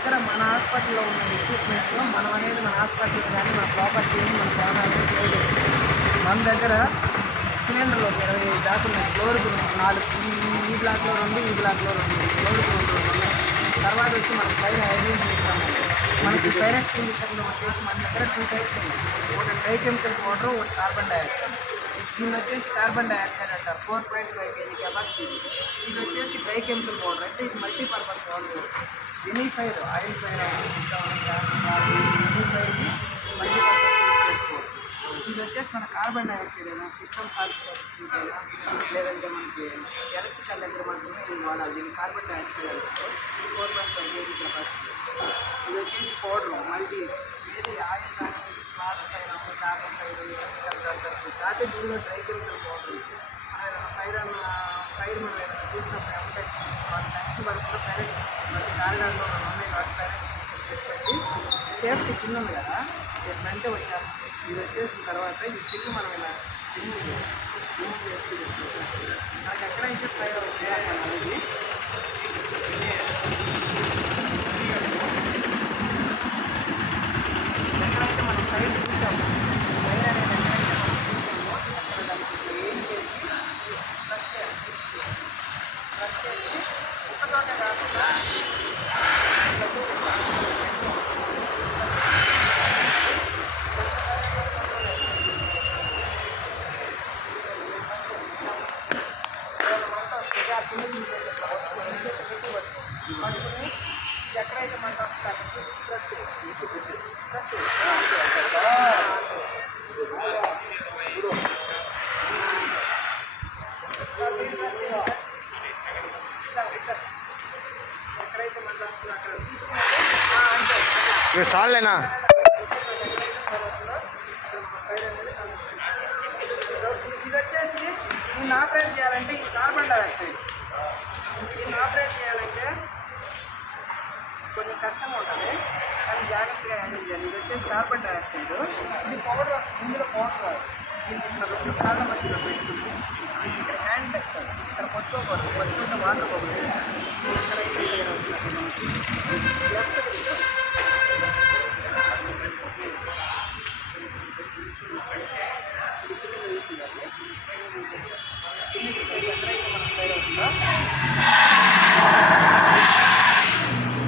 దగ్గర మన హాస్పిటల్లో ఉన్న ఎక్విప్మెంట్తో మనం అనేది మన హాస్పిటల్ కానీ మన ప్రాపర్టీని మన ప్రాణాలను సేవ్ చేస్తాం. మన దగ్గర సిలిండర్లు ఒక 25 దాకా ఉన్నాయి. ఫ్లోర్కి 4, ఈ బ్లాక్లో 2, ఈ బ్లాక్లో 2, ఫ్లోర్కి 2 ఉన్నాయి. తర్వాత వచ్చి మనకి ఫైర్ హైడ్రేషన్ మనకి ఫైర్ ఎక్స్టింగ్విషర్లో వచ్చేసి మన దగ్గర 2 టైప్స్ ఉన్నాయి. ఒకటి ట్రైకెమికల్ పౌడర్, ఒకటి కార్బన్ డైఆక్సైడ్. దీన్ని వచ్చేసి కార్బన్ డైఆక్సైడ్ అంటారు. 4.5 kg కెపాసిటీ. ఇది వచ్చేసి ట్రైకెమికల్ పౌడర్, అంటే ఇది multipurpose powder. Any fire, oil fire any ఫైర్కి మల్టీపర్పస్ యూజ్ చేసుకోవచ్చు. ఇది వచ్చేసి మన కార్బన్ డైఆక్సైడ్ అయినా సిస్టమ్ సర్క్యూట్ అయినా లేదంటే మనకి ఎలక్ట్రికల్ దగ్గర మాత్రమే ఇది వాడాలి. దీన్ని కార్బన్ డైఆక్సైడ్ అంటారు. 4.5 kg కెపాసిటీ. ఇది వచ్చేసి పౌడర్ మల్టీ ఏది ఆయిల్ కానీ క్లాత్ ఫైర్ కార్బన్ ఫైర్ కాకపోతే దీనిలో ట్రైకెమికల్ పౌడర్. ఫైర్ మనం ఏదైనా చూసినప్పుడు ఏమంటే వాళ్ళ టెన్షన్ పడకుండా ఫైర్ మనకి కారిడార్లో ఉన్నాయి కాబట్టి ఫైర్ పెట్టి సేఫ్టీ కింద ఉంది కదా, వెంటే వచ్చేస్తుంది. ఇది వచ్చేసిన తర్వాత ఈ కింద మనం ఇలా రిమూవ్ చేసి మనకి ఎక్కడైతే ఫైర్ అవుతుంది ఎక్కడైతే మనం ఫైర్ చూసాము, ఫైర్ అనేది ఎక్కడైతే మనం చూసామో అక్కడ దానికి ఏం చేసి ప్రెస్ చేసి ఒక్కతోటే కాకుండా పట్టుకుని ఎక్కడైతే మంట వస్తుందో ప్రెస్ చేసి ఎక్కడైతే మంట వస్తుందో అక్కడ తీసుకుంటే చాలేనా. ఇది వచ్చేసి దీన్ని ఆపరేట్ చేయాలంటే ఇది కార్బన్ డైఆక్సైడ్. దీన్ని ఆపరేట్ చేయాలంటే కొంచెం కష్టంగా ఉంటుంది, కానీ జాగ్రత్తగా హ్యాండిల్ చేయాలి. ఇది వచ్చేసి కార్బన్ డైఆక్సైడ్. ఇది పౌడర్ వస్తుంది, ఇందులో పౌడర్ రాదు. దీనికి ఇట్లా 2 కాళ్ళ మధ్యలో పెట్టుకుని ఇక్కడ హ్యాండ్ వేస్తారు. ఇక్కడ పట్టుకోకూడదు, పట్టుకుంటే వాటర్ పోతుంది. ఇక్కడ అయితే